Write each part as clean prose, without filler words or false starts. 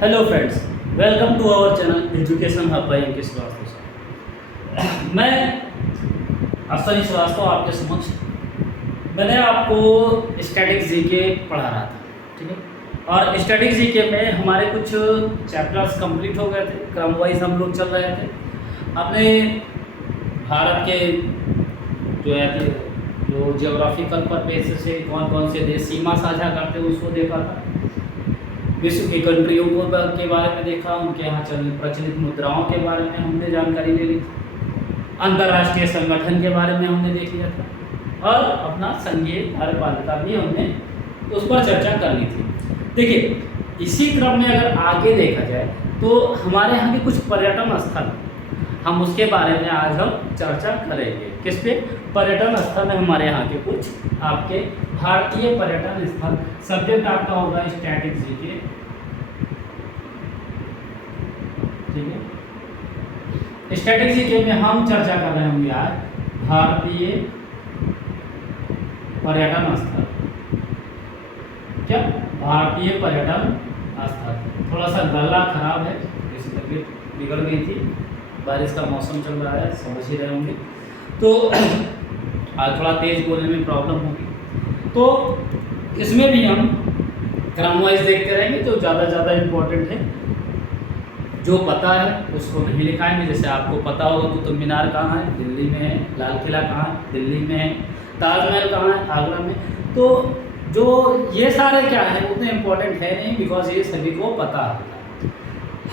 Hello friends, welcome to our channel education hub by Ankit Shrivastava sir. मैं अश्विनी श्रीवास्तव आपके समक्ष मैंने आपको स्टैटिक जीके पढ़ा रहा था, ठीक है। और स्टैटिक जीके में हमारे कुछ चैप्टर्स कंप्लीट हो गए थे, क्रम वाइज हम लोग चल रहे थे। अपने भारत के जो जियोग्राफिकल परपेज से कौन कौन से देश सीमा साझा करते हैं उसको देखा था। विश्व की कंट्रियों के बारे में देखा, उनके यहाँ प्रचलित मुद्राओं के बारे में हमने जानकारी ले ली थी। अंतर्राष्ट्रीय संगठन के बारे में हमने देख लिया था और अपना संघीय कार्यपालिका भी हमने उस पर चर्चा कर ली थी। देखिए, इसी क्रम में अगर आगे देखा जाए तो हमारे यहाँ के कुछ पर्यटन स्थल, हम उसके बारे में आज हम चर्चा करेंगे। किस पे? पर्यटन स्थल है हमारे यहाँ के कुछ आपके भारतीय पर्यटन स्थल। सब्जेक्ट आपका होगा स्टैटिक जीके, ठीक है। स्टैटिक जीके में हम चर्चा कर रहे होंगे आज भारतीय पर्यटन स्थल। क्या? भारतीय पर्यटन स्थल। थोड़ा सा गला खराब है, जैसे तबीयत बिगड़ गई थी, बारिश का मौसम चल रहा है, समझ ही रहे होंगे, तो आज थोड़ा तेज बोलने में प्रॉब्लम होगी। तो इसमें भी हम क्रम वाइज देखते रहेंगे। जो ज़्यादा इम्पोर्टेंट है, जो पता है उसको नहीं लिखाएंगे। जैसे आपको पता होगा कुतुब मीनार कहाँ है? दिल्ली में है। लाल किला कहाँ है? दिल्ली में है। ताजमहल कहाँ है? आगरा में। तो जो ये सारे क्या है उतने इम्पोर्टेंट है नहीं, बिकॉज ये सभी को पता है।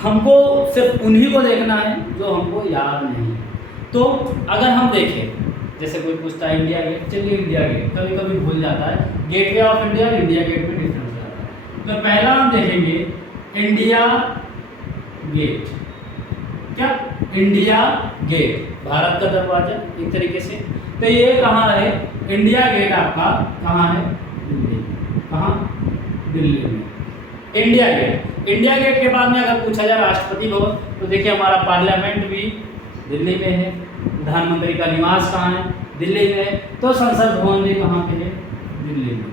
हमको सिर्फ उन्हीं को देखना है जो हमको याद नहीं। तो अगर हम देखें, जैसे कोई पूछता है इंडिया गेट, चलिए इंडिया गेट कभी कभी भूल जाता है। गेटवे ऑफ इंडिया और इंडिया गेट में डिफरेंस हो जाता है। तो पहला हम देखेंगे इंडिया गेट। क्या? इंडिया गेट, भारत का दरवाजा एक तरीके से। तो ये कहाँ है? इंडिया गेट आपका कहाँ है? दिल्ली। कहाँ? दिल्ली में इंडिया गेट। इंडिया गेट के बाद में अगर पूछा जाए राष्ट्रपति भवन, तो देखिए हमारा पार्लियामेंट भी दिल्ली में है। प्रधानमंत्री का निवास कहाँ है? दिल्ली में है। तो संसद भवन भी कहाँ पे है? दिल्ली में।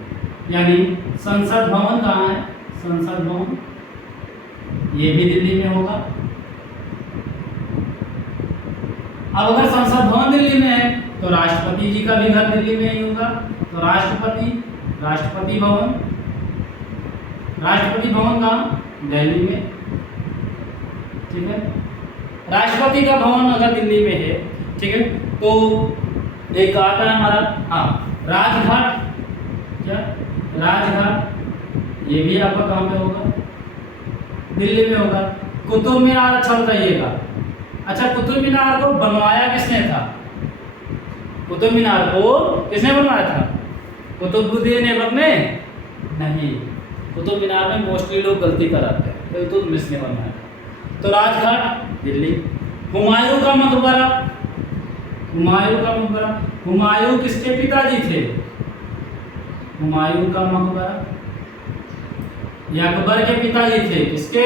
यानी संसद भवन कहाँ है? संसद भवन ये भी दिल्ली में होगा। अब अगर संसद भवन दिल्ली में है तो राष्ट्रपति जी का भी घर दिल्ली में ही होगा। तो राष्ट्रपति भवन कहाँ? दिल्ली में, ठीक है। राष्ट्रपति का भवन अगर दिल्ली में है, ठीक है, तो एक आता है हमारा राजघाट। क्या? राजघाट ये भी आपका कहाँ पे होगा? दिल्ली में होगा। कुतुब मीनार, अच्छा बताइएगा, अच्छा कुतुब मीनार को बनवाया किसने था? कुतुब मीनार को किसने बनवाया था? कुतुबुद्दीन ऐबक ने? नहीं, कुतुब मीनार में मोस्टली लोग गलती कराते हैं, तो इल्तुतमिश ने बनवाया था। तो राजघाट दिल्ली। हुमायूं का मकबरा, हुमायूं किसके पिताजी थे? हुमायूं का मकबरा ये अकबर के पिताजी थे। किसके?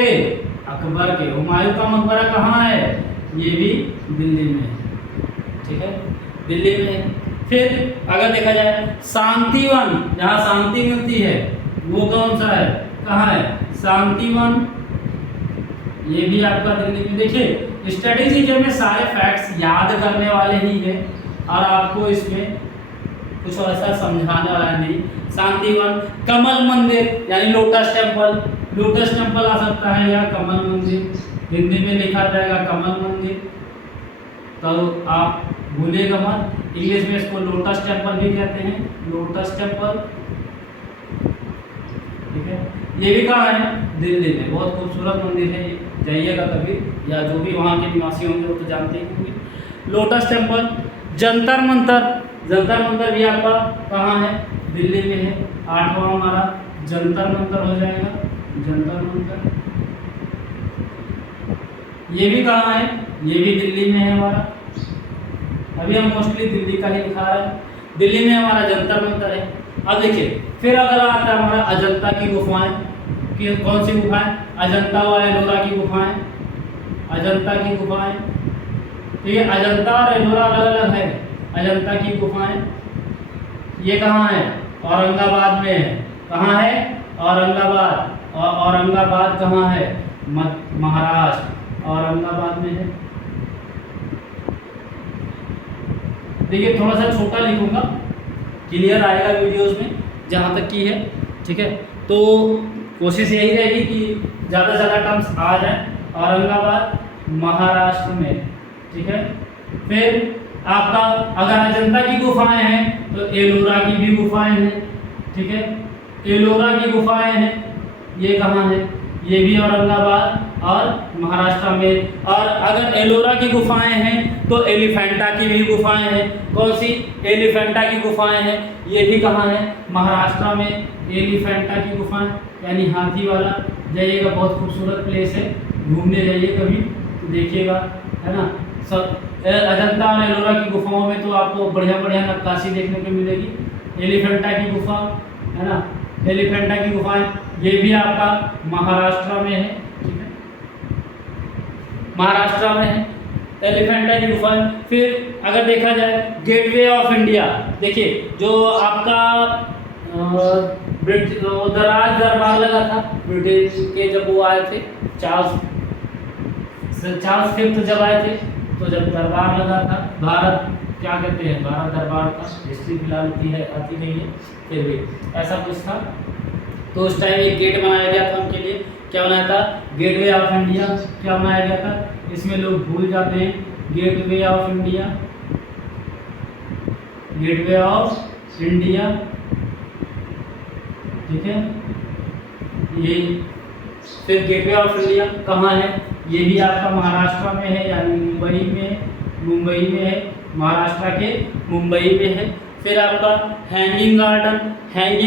अकबर के। हुमायूं का मकबरा कहाँ है? ये भी दिल्ली में है, ठीक है, दिल्ली में है। फिर अगर देखा जाए शांतिवन, जहाँ शांति मिलती है, वो कौन सा है? कहाँ है? शांतिवन ये भी आपका दिल्ली में। देखिए, स्ट्रेटेजी के में सारे फैक्ट्स याद करने वाले ही हैं और आपको इसमें कुछ ऐसा समझाने वाला नहीं। शांतिवन, कमल मंदिर यानी लोटस टेम्पल आ सकता है, या कमल मंदिर हिंदी में लिखा जाएगा कमल मंदिर, तो आप भूलिएगा मत। इंग्लिश में इसको लोटस टेम्पल भी कहते हैं, लोटस टेम्पल, ठीक है। ये भी कहाँ है? दिल्ली में। बहुत खूबसूरत मंदिर है, जाइएगा कभी, या जो भी वहाँ के निवासी होंगे वो तो जानते ही होंगे। लोटस टेम्पल, जंतर मंतर भी आपका कहाँ है? दिल्ली में है। 8वां हमारा जंतर मंतर हो जाएगा, जंतर मंतर ये भी कहाँ है? ये भी दिल्ली में है हमारा। अभी हम मोस्टली दिल्ली का ही दिखा रहे हैं। दिल्ली में हमारा जंतर मंतर है। अब देखिए, फिर अगर आता है हमारा अजंता की गुफाएं, कि कौन सी गुफाएं? अजंता व एलोरा की गुफाएं, अजंता की गुफाएं, ठीक है। अजंता और एलोरा अलग अलग है। अजंता की गुफाएं ये कहाँ है? औरंगाबाद में है। कहाँ है? औरंगाबाद। और औरंगाबाद कहाँ है? महाराष्ट्र औरंगाबाद में है। देखिए थोड़ा सा छोटा लिखूंगा, क्लियर आएगा वीडियोस में जहाँ तक की है, ठीक है। तो कोशिश यही रहेगी कि ज़्यादा से ज़्यादा टर्म्स आ जाए। औरंगाबाद महाराष्ट्र में, ठीक है। फिर आपका अगर अजंता की गुफाएं हैं तो एलोरा की भी गुफाएं हैं, ठीक है। एलोरा की गुफाएं हैं, ये कहाँ है, ये भी औरंगाबाद और महाराष्ट्र में। और अगर एलोरा की गुफाएं हैं तो एलिफेंटा की भी गुफाएं हैं। कौन सी? एलिफेंटा की गुफाएं हैं, ये भी कहाँ है, महाराष्ट्र में। एलिफेंटा की गुफाएं यानी हाथी वाला, जाइएगा, बहुत खूबसूरत प्लेस है, घूमने जाइए कभी तो देखिएगा, है ना। सब अजंता और एलोरा की गुफाओं में तो आपको बढ़िया बढ़िया नक्काशी देखने को मिलेगी। एलिफेंटा की गुफा, है ना, एलिफेंटा की गुफाएं, ये भी आपका महाराष्ट्र में है, ठीक है, महाराष्ट्र में है एलिफेंटा की गुफाएं। फिर अगर देखा जाए गेटवे ऑफ इंडिया, देखिए जो आपका राज दरबार लगा था ब्रिटिश के, जब वो आए थे, चार्ल्स फिफ्थ जब आए थे, तो जब दरबार लगा था, भारत क्या कहते हैं, भारत दरबार का हिस्ट्री फिलहाल की है, आती नहीं है, फिर भी ऐसा कुछ था। तो उस टाइम एक गेट बनाया गया था उनके लिए, क्या बनाया था, गेटवे ऑफ इंडिया। क्या बनाया गया था, इसमें लोग भूल जाते हैं, gateway of India, gateway of India, ठीक है। ये फिर गेटवे ऑफ इंडिया कहाँ है, ये भी आपका महाराष्ट्र में है, यानी मुंबई में है, महाराष्ट्र के मुंबई में है। फिर आपका हैंगिंग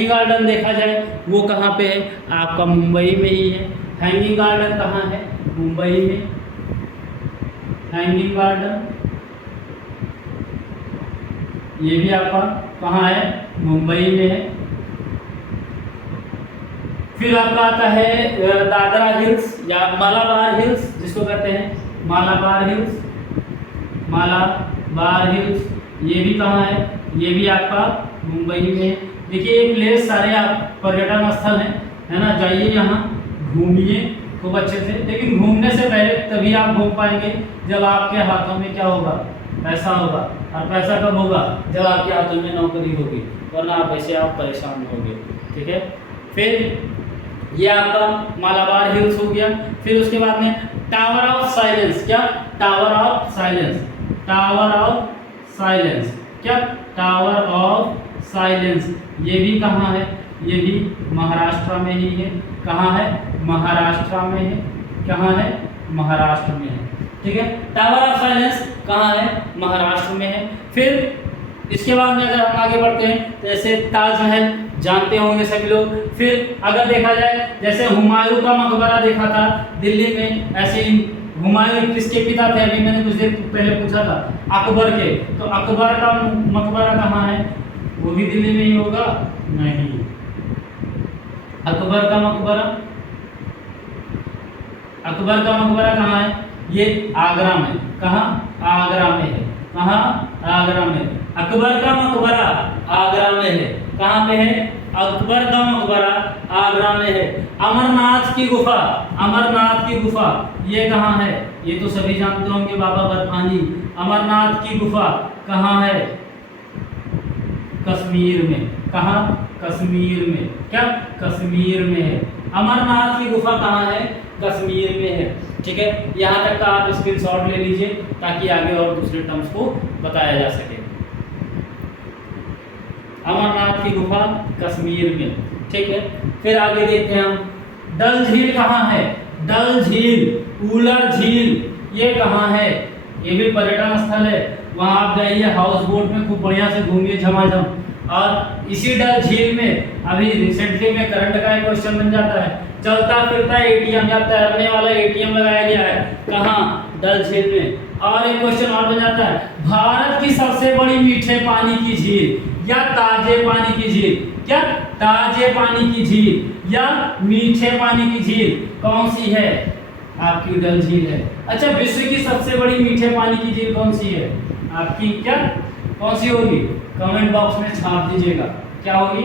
गार्डन देखा जाए वो कहाँ पे है, आपका मुंबई में ही है। हैंगिंग गार्डन कहाँ है, मुंबई में। हैंगिंग गार्डन ये भी आपका कहाँ है, मुंबई में है। फिर आपका आता है दादरा हिल्स या मालाबार हिल्स, जिसको कहते हैं मालाबार हिल्स, ये भी कहाँ है, ये भी आपका मुंबई में है। देखिए ये प्लेस सारे आप पर्यटन स्थल हैं, है ना, जाइए यहाँ घूमिए खूब अच्छे से। लेकिन घूमने से पहले तभी आप घूम पाएंगे जब आपके हाथों में क्या होगा, पैसा होगा। और पैसा कब होगा, जब आपके हाथों में नौकरी होगी, वरना आप ऐसे आप परेशान होंगे, ठीक है। फिर ये आपका मालाबार हिल्स हो गया। फिर उसके बाद में टावर ऑफ साइलेंस, क्या, टावर ऑफ साइलेंस, क्या, टावर ऑफ साइलेंस, ये भी कहाँ है, ये भी महाराष्ट्र में ही है। कहाँ है, महाराष्ट्र में है। कहाँ है, महाराष्ट्र में है, ठीक है। टावर ऑफ साइलेंस कहाँ है, महाराष्ट्र में है। फिर इसके बाद में अगर हम आगे बढ़ते हैं, जैसे ताजमहल जानते होंगे सभी लोग। फिर अगर देखा जाए, जैसे हुमायूं का मकबरा देखा था दिल्ली में, ऐसे ही हुमायूं किसके पिता थे, अभी मैंने कुछ देर पहले पूछा था, अकबर के। तो अकबर का मकबरा कहाँ है, वो भी दिल्ली में ही होगा, नहीं। अकबर का मकबरा कहाँ है, ये आगरा में। कहाँ, आगरा में है। कहाँ, आगरा में। अकबर का मकबरा आगरा में है। कहाँ पे है, अकबर का मकबरा आगरा में है। अमरनाथ की गुफा ये कहाँ है, ये तो सभी जानते होंगे, बाबा बर्फानी। अमरनाथ की गुफा कहाँ है, कश्मीर में। कहाँ, कश्मीर में। क्या, कश्मीर में है। अमरनाथ की गुफा कहाँ है, कश्मीर में है, ठीक है। यहाँ तक का आप स्क्रीनशॉट ले लीजिए ताकि आगे और दूसरे टर्म्स को बताया जा सके। अमरनाथ की गुफा कश्मीर में, ठीक है। फिर आगे देखते हैं हम, डल झील कहाँ है, डल झील, उलर झील, ये कहाँ है, ये भी पर्यटन स्थल है। वहाँ आप जाइए, हाउस बोट में खूब बढ़िया से घूमिए झमाझम। और इसी डल झील में अभी रिसेंटली में करंट का एक क्वेश्चन बन जाता है, चलता फिरता एटीएम या तैरने वाला एटीएम लगाया गया है, कहाँ, डल झील में। और एक क्वेश्चन और बन जाता है, भारत की सबसे बड़ी मीठे पानी की झील या ताजे पानी की झील, क्या, ताजे पानी की झील या मीठे पानी की झील कौन सी है, आपकी डल झील है। अच्छा, विश्व की सबसे बड़ी मीठे पानी की झील कौन सी है आपकी, क्या, कौन सी होगी, कमेंट बॉक्स में छाप दीजिएगा। क्या होगी,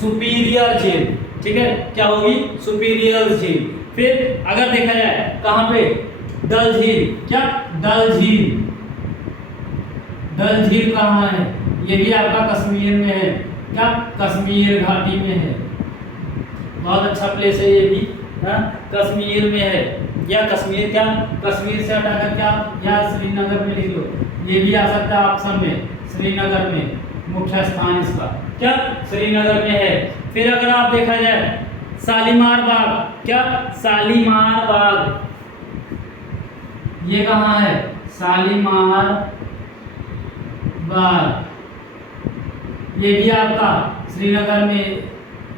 सुपीरियर झील, ठीक है, क्या होगी, सुपीरियर झील। फिर अगर देखा जाए कहाँ पे, डल झील, क्या डल झील, डल झील कहाँ है, ये भी आपका कश्मीर में है, क्या कश्मीर घाटी में है, बहुत अच्छा प्लेस है ये भी, कश्मीर में है, या कश्मीर क्या, कश्मीर से हटाकर क्या या श्रीनगर में लिख लो, ये भी आ सकता है ऑप्शन में, श्रीनगर में मुख्य स्थान इसका, क्या श्रीनगर में है। फिर अगर आप देखा जाए शालीमार बाग, क्या शालीमार बाग, ये कहाँ है, शालीमार बाग, ये भी आपका श्रीनगर में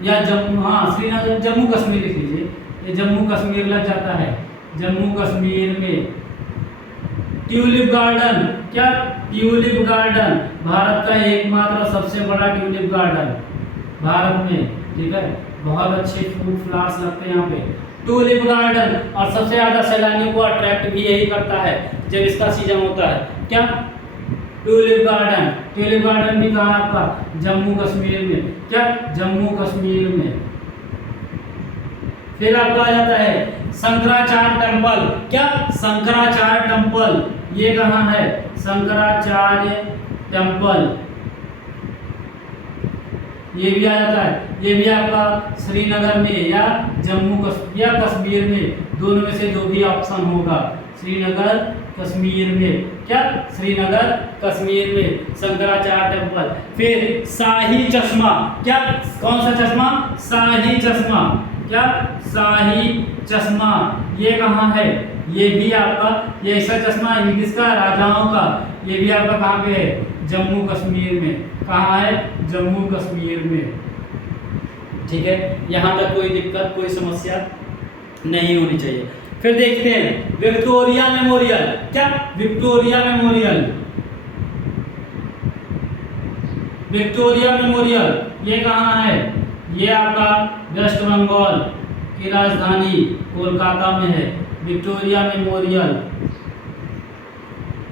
या जम्मू, हाँ श्रीनगर, जम्मू कश्मीर लिख लीजिए, ये जम्मू कश्मीर लग जाता है, जम्मू कश्मीर में। ट्यूलिप गार्डन, क्या ट्यूलिप गार्डन, भारत का एकमात्र सबसे बड़ा ट्यूलिप गार्डन भारत में, ठीक है, बहुत अच्छे फूल फ्लावर्स लगते हैं यहाँ पे, ट्यूलिप गार्डन। और सबसे ज्यादा सैलानियों को अट्रैक्ट भी यही करता है जब इसका सीजन होता है, क्या ट्यूलिप गार्डन। ट्यूलिप गार्डन भी कहाँ आपका, जम्मू कश्मीर में, क्या जम्मू कश्मीर में। फिर आपका आ जाता है शंकराचार्य टेम्पल, क्या शंकराचार्य टेम्पल, ये कहाँ है, शंकराचार्य टेम्पल, ये भी आ जाता है, ये भी आपका श्रीनगर में या जम्मू कश्मीर या कश्मीर में, दोनों में से जो भी ऑप्शन होगा, श्रीनगर कश्मीर में, क्या श्रीनगर कश्मीर में शंकराचार्य टेम्पल। फिर शाही चश्मा, क्या कौन सा चश्मा, शाही चश्मा, क्या शाही चश्मा, ये कहाँ है, ये भी आपका, ये ऐसा चश्मा है किसका, राजाओं का, ये भी आपका कहाँ पे है, जम्मू कश्मीर में, कहाँ है, जम्मू कश्मीर में, ठीक है। यहाँ तक कोई दिक्कत कोई समस्या नहीं होनी चाहिए। फिर देखते हैं विक्टोरिया मेमोरियल, क्या विक्टोरिया मेमोरियल, विक्टोरिया मेमोरियल ये कहाँ है, ये आपका वेस्ट बंगाल की राजधानी कोलकाता में है, विक्टोरिया मेमोरियल,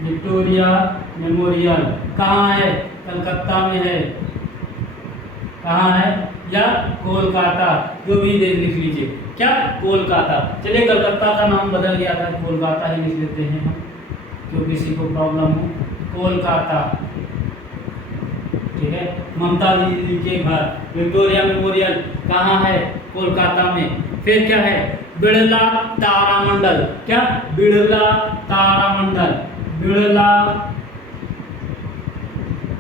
विक्टोरिया मेमोरियल कहाँ है, कलकत्ता में है, कहाँ है, या कोलकाता, जो भी लिख लीजिए, क्या कोलकाता। चलिए कलकत्ता का नाम बदल गया था, कोलकाता ही लिख लेते हैं हम, क्यों किसी को प्रॉब्लम हो, कोलकाता, ठीक है। ममता दीदी के घर, विक्टोरिया मेमोरियल कहाँ है, कोलकाता में। फिर क्या है, बिड़ला तारामंडल, क्या बिड़ला तारामंडल, बिड़ला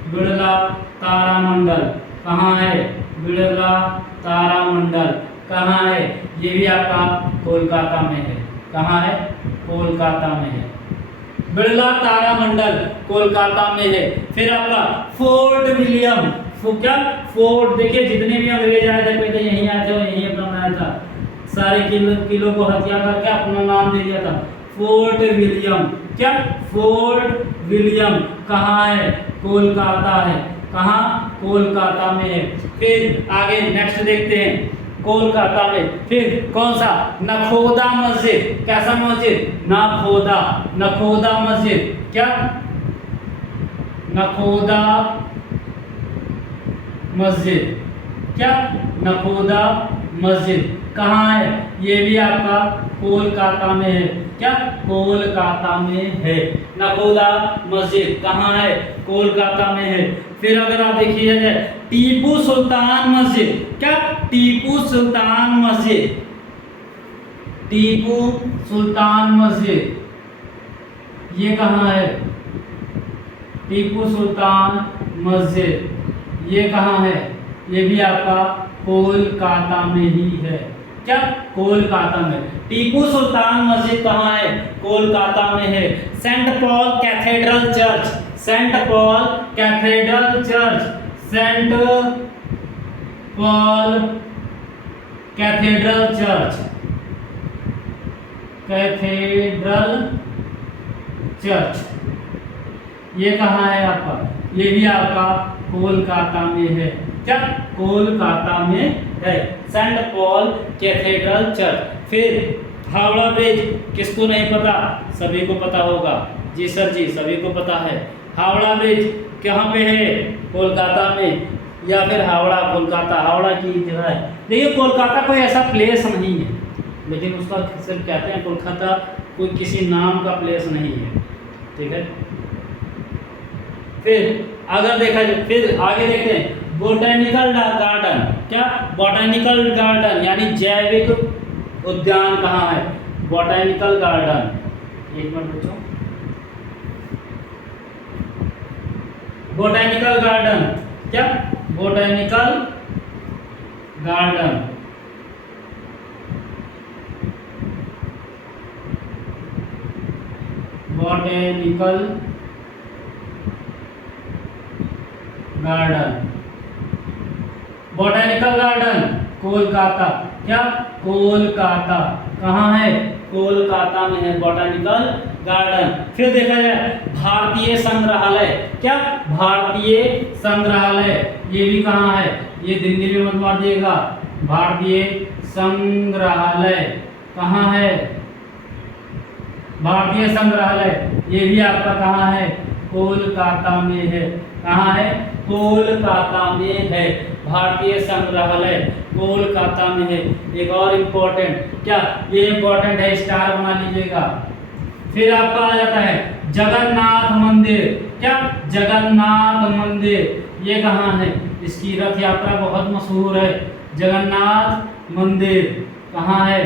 बिड़ला तारामंडल कहाँ है, बिड़ला तारामंडल कहाँ है, ये भी आपका कोलकाता में है, कहाँ है, कोलकाता में है, बिड़ला तारामंडल कोलकाता में है। फिर आपका फोर्ट विलियम, क्या फोर्ट, देखिए जितने भी अंग्रेज आए थे पहले यहीं आए थे और यहीं अपना बनाया था, सारे किलो को हत्या करके अपना नाम दे दिया था, फोर्ट विलियम, क्या फोर्ट विलियम कहाँ है, कोलकाता है, कहाँ, कोलकाता में है। फिर आगे नेक्स्ट देखते हैं कोलकाता में, फिर कौन सा, नखोदा मस्जिद, कैसा मस्जिद, नखोदा, नखोदा मस्जिद, क्या नखोदा मस्जिद, क्या नखोदा मस्जिद कहाँ है, ये भी आपका कोलकाता में है, क्या कोलकाता में है, नखोदा मस्जिद कहाँ है, कोलकाता में है। फिर अगर आप देखिए टीपू सुल्तान मस्जिद, क्या टीपू सुल्तान मस्जिद, टीपू सुल्तान मस्जिद ये कहाँ है, टीपू सुल्तान मस्जिद ये कहाँ है, ये भी आपका कोलकाता में ही है, क्या कोलकाता में। टीपू सुल्तान मस्जिद कहाँ है, कोलकाता में है। Saint Paul cathedral church, saint Paul cathedral church, saint Paul cathedral church, cathedral church ये कहाँ है आपका, ये भी आपका कोलकाता में है, क्या कोलकाता में है, सेंट पॉल कैथेड्रल चर्च। फिर हावड़ा ब्रिज किसको नहीं पता, सभी को पता होगा, जी सर जी सभी को पता है। हावड़ा ब्रिज कहाँ पे है, कोलकाता में, या फिर हावड़ा कोलकाता, हावड़ा की जगह है। देखिए कोलकाता कोई ऐसा प्लेस नहीं है, लेकिन उसका सिर्फ कहते हैं कोलकाता, कोई किसी नाम का प्लेस नहीं है, ठीक है। फिर अगर देखा जाए, फिर आगे देखते हैं बोटेनिकल गार्डन। क्या बोटेनिकल गार्डन यानी जैविक उद्यान कहाँ है? बोटेनिकल गार्डन, एक मिनट बच्चों, बोटेनिकल गार्डन, क्या botanical garden, botanical garden, botanical garden Kolkata. क्या कोलकाता, कहाँ है? कोलकाता में है बोटेनिकल गार्डन। फिर देखा जाए भारतीय संग्रहालय। क्या भारतीय संग्रहालय, ये भी कहाँ है? ये दिल्ली में मत मार दिएगा। भारतीय संग्रहालय कहाँ है? भारतीय संग्रहालय ये भी आपका कहाँ है? कोलकाता में है। कहाँ है? कोलकाता में है। भारतीय संग्रहालय कोलकाता में है। एक और इम्पोर्टेंट, क्या ये इम्पोर्टेंट है, स्टार बना लीजिएगा। फिर आपका आ जाता है जगन्नाथ मंदिर। क्या जगन्नाथ मंदिर, ये कहाँ है? इसकी रथ यात्रा बहुत मशहूर है। जगन्नाथ मंदिर कहाँ है?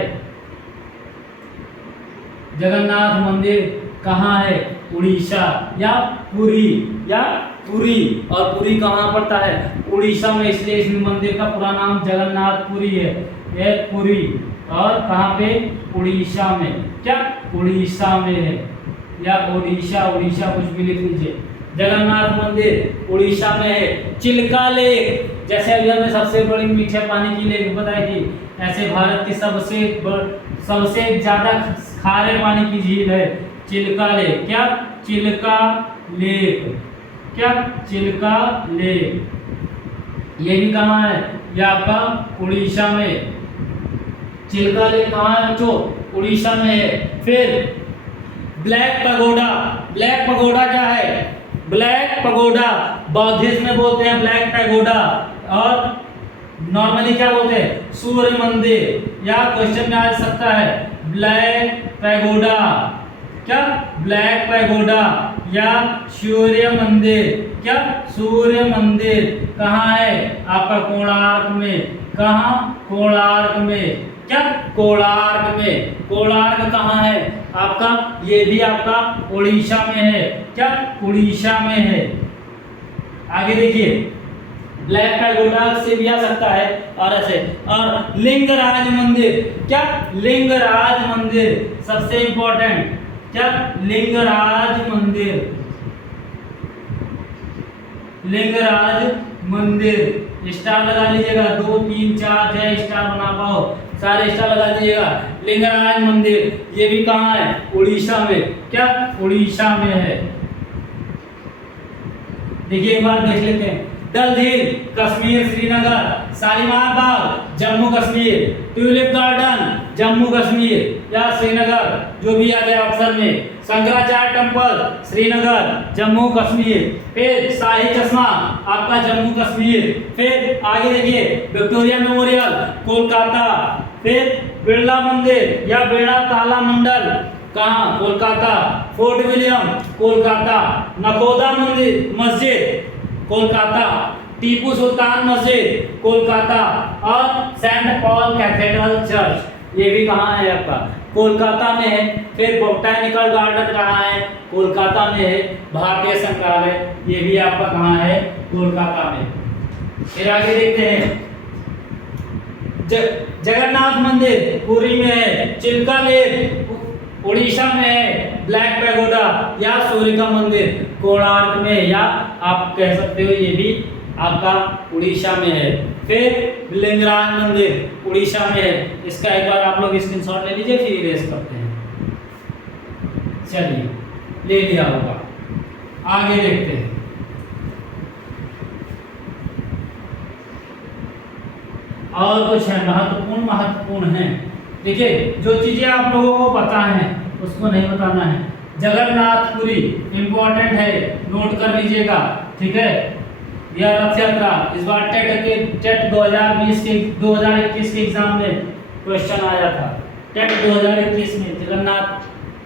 जगन्नाथ मंदिर कहाँ है? उड़ीसा या पुरी, या पुरी। और पुरी कहाँ पड़ता है? उड़ीसा में, इसलिए इस मंदिर का पूरा नाम जगन्नाथपुरी है। ये पुरी और कहाँ पे? उड़ीसा में। क्या उड़ीसा में है, या ओडिशा, उड़ीसा कुछ भी लिख लीजिए। जगन्नाथ मंदिर उड़ीसा में है। चिल्का लेक, जैसे अभी हमने सबसे बड़ी मीठे पानी की लेक बताई थी, ऐसे भारत की सबसे ज्यादा खारे पानी की झील है चिल्का लेक। क्या चिल्का लेक, क्या चिल्का लेक, ये भी कहाँ है? ये आपका उड़ीसा में। चिल्का लेक कहाँ है बच्चों? उड़ीसा में है। फिर ब्लैक पगोडा। ब्लैक पगोडा क्या है? ब्लैक पगोडा बौद्धिज्म में बोलते हैं ब्लैक पैगोडा, और नॉर्मली क्या बोलते हैं? सूर्य मंदिर। या क्वेश्चन में आ सकता है ब्लैक पैगोडा। क्या ब्लैक पैगोडा या सूर्य मंदिर। क्या सूर्य मंदिर कहाँ है? आपका कोणार्क में। कहाँ? कोणार्क में। क्या कोणार्क में। कोणार्क कहाँ है आपका? ये भी आपका उड़ीसा में है। क्या उड़ीसा में है। आगे देखिए ब्लैक पैगोडा से भी आ सकता है और ऐसे। और लिंगराज मंदिर। क्या लिंगराज मंदिर सबसे इंपॉर्टेंट। क्या लिंगराज मंदिर। लिंगराज मंदिर स्टार लगा लीजिएगा, 2 3 4 6 स्टार बना पाओ, सारे स्टार लगा दीजिएगा। लिंगराज मंदिर ये भी कहाँ है? उड़ीसा में। क्या उड़ीसा में है। देखिए एक बार देख लेते हैं। डल झील कश्मीर श्रीनगर, शालीमार बाग जम्मू कश्मीर, ट्यूलिप गार्डन जम्मू कश्मीर या श्रीनगर, जो भी आ जाए ऑप्शन में। शंकराचार्य टेम्पल श्रीनगर जम्मू कश्मीर। फिर शाही चश्मा आपका जम्मू कश्मीर। फिर आगे देखिए विक्टोरिया मेमोरियल कोलकाता। फिर बिरला मंदिर या बिरला ताला मंडल कहाँ? कोलकाता। Fort William Kolkata. नकोदा मंदिर मस्जिद कोलकाता। टीपू सुल्तान मस्जिद कोलकाता। और सेंट पॉल कैथेड्रल चर्च ये भी कहाँ है? आपका कोलकाता में है। फिर बोटैनिकल गार्डन कहाँ है? कोलकाता में है। भारतीय संग्रहालय ये भी आपका कहाँ है? कोलकाता में। फिर आगे देखते हैं जगन्नाथ मंदिर पुरी में है। चिल्का लेक उड़ीसा में है। ब्लैक पैगोडा या सूर्य का मंदिर कोणार्क में, या आप कह सकते हो ये भी आपका उड़ीसा में है। फिर लिंगराज मंदिर उड़ीसा में है। इसका एक बार आप लोग स्क्रीनशॉट ले लीजिए, फिर इरेज करते हैं। चलिए ले लिया होगा। आगे देखते हैं। और कुछ है महत्वपूर्ण है। देखिए जो चीजें आप लोगों को पता है उसको नहीं बताना है। जगन्नाथपुरी इंपॉर्टेंट है, नोट कर लीजिएगा, ठीक है। यह रथ यात्रा इस बार टेट 2021 के एग्जाम में क्वेश्चन आया था। टेट 2021 में जगन्नाथ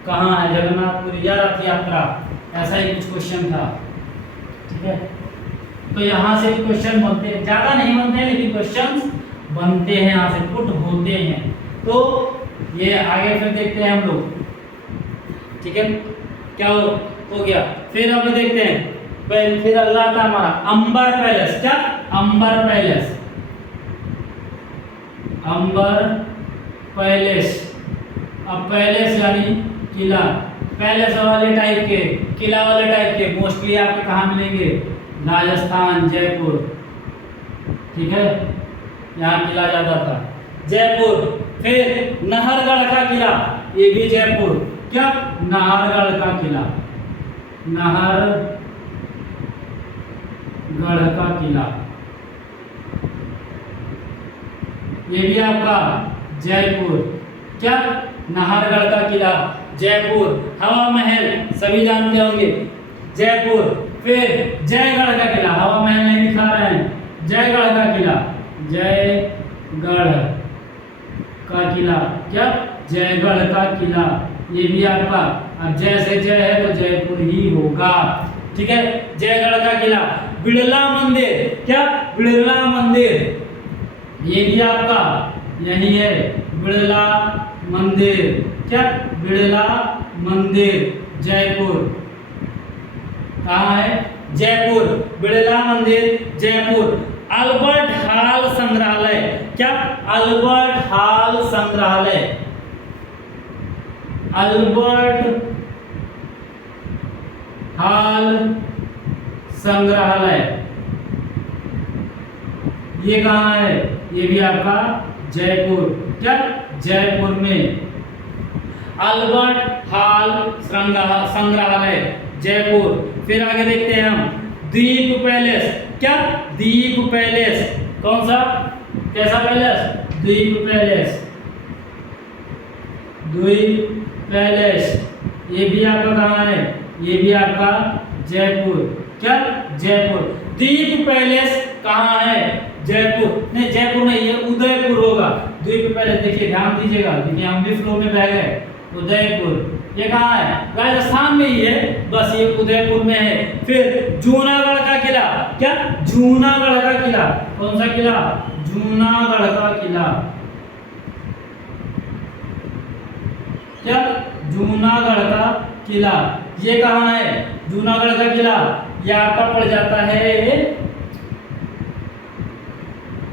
कहाँ है, जगन्नाथपुरी या रथ यात्रा, ऐसा ही कुछ क्वेश्चन था। ठीक है, तो यहाँ से क्वेश्चन बनते हैं, ज़्यादा नहीं बनते हैं लेकिन क्वेश्चन बनते हैं, यहाँ से पुट होते हैं। तो ये आगे फिर देखते हैं हम लोग। ठीक है, क्या हो गया, फिर अब देखते हैं फिर अगला था हमारा अंबर पैलेस। क्या, अंबर पैलेस, अंबर पैलेस। अब पैलेस यानी किला, पैलेस वाले टाइप के, किला वाले टाइप के मोस्टली आपके कहाँ मिलेंगे, राजस्थान, जयपुर। ठीक है, यहाँ किला ज्यादा था, जयपुर। फिर नाहरगढ़ का किला, ये भी जयपुर। क्या, नाहरगढ़ का किला, नाहरगढ़ का किला, ये भी आपका जयपुर। क्या, नाहरगढ़ का किला, जयपुर। हवा महल सभी जानते होंगे, जयपुर। फिर जयगढ़ का किला, हवा महल नहीं दिखा रहे हैं, जयगढ़ का किला, जयगढ़ का किला। क्या, जयगढ़ का किला, ये भी आपका, अब जय से जय है तो जयपुर ही होगा। ठीक है, जयगढ़ का किला। बिड़ला मंदिर, क्या, बिड़ला मंदिर, ये भी आपका यही है, बिड़ला मंदिर। क्या, बिड़ला मंदिर, जयपुर। कहाँ है, जयपुर, बिड़ला मंदिर, जयपुर। अल्बर्ट हॉल संग्रहालय। क्या, अल्बर्ट हॉल संग्रहालय, अल्बर्ट हॉल संग्रहालय, ये कहाँ है, ये भी आपका जयपुर। क्या, जयपुर में अल्बर्ट हॉल संग्रहालय, जयपुर। फिर आगे देखते हैं हम दीप पैलेस। क्या, दीप पैलेस, कौन सा, कैसा पैलेस, दीप पैलेस, द्वीप पैलेस, ये भी आपका कहाँ है, ये भी आपका जयपुर। क्या, जयपुर। दीप पैलेस कहाँ है, जयपुर नहीं, जयपुर नहीं, ये उदयपुर होगा। द्वीप पैलेस देखिए, ध्यान दीजिएगा, देखिए हम भी फ्लो में बह गए। उदयपुर ये कहाँ है, राजस्थान में ही है, बस ये उदयपुर में है। फिर जूनागढ़ का किला। क्या, जूनागढ़ का किला, कौन सा किला, जूनागढ़ का किला। क्या, जूनागढ़ का किला, ये कहाँ है, जूनागढ़ का किला, ये आपका पड़ जाता है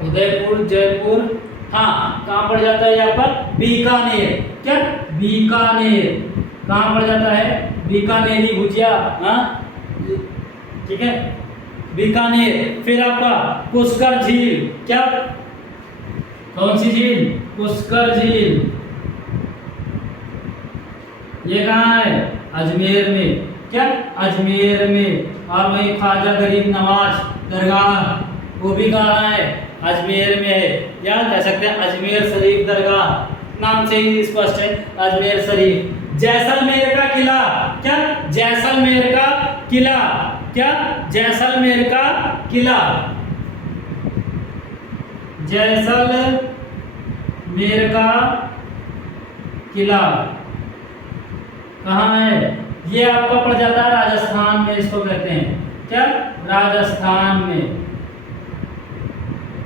उदयपुर, जयपुर। हाँ, कहाँ पड़ जाता है यहाँ पर, बीकानेर। क्या, बीकानेर, कहाँ पड़ जाता है, बीकानेरी भुजिया। हाँ, ठीक है, बीकानेर। फिर आपका पुष्कर झील। क्या, कौन सी झील, पुष्कर झील, ये कहाँ है, अजमेर में। क्या, अजमेर में। और वही ख्वाजा गरीब नवाज दरगाह, वो भी कहाँ है, अजमेर में है, या कह सकते हैं अजमेर शरीफ दरगाह, नाम से ही स्पष्ट है, अजमेर शरीफ। जैसलमेर का किला। क्या, जैसलमेर का किला। क्या, जैसलमेर का किला, जैसलमेर का किला कहाँ है, ये आपका पड़ जाता है राजस्थान में, इसको कहते हैं। क्या, राजस्थान में।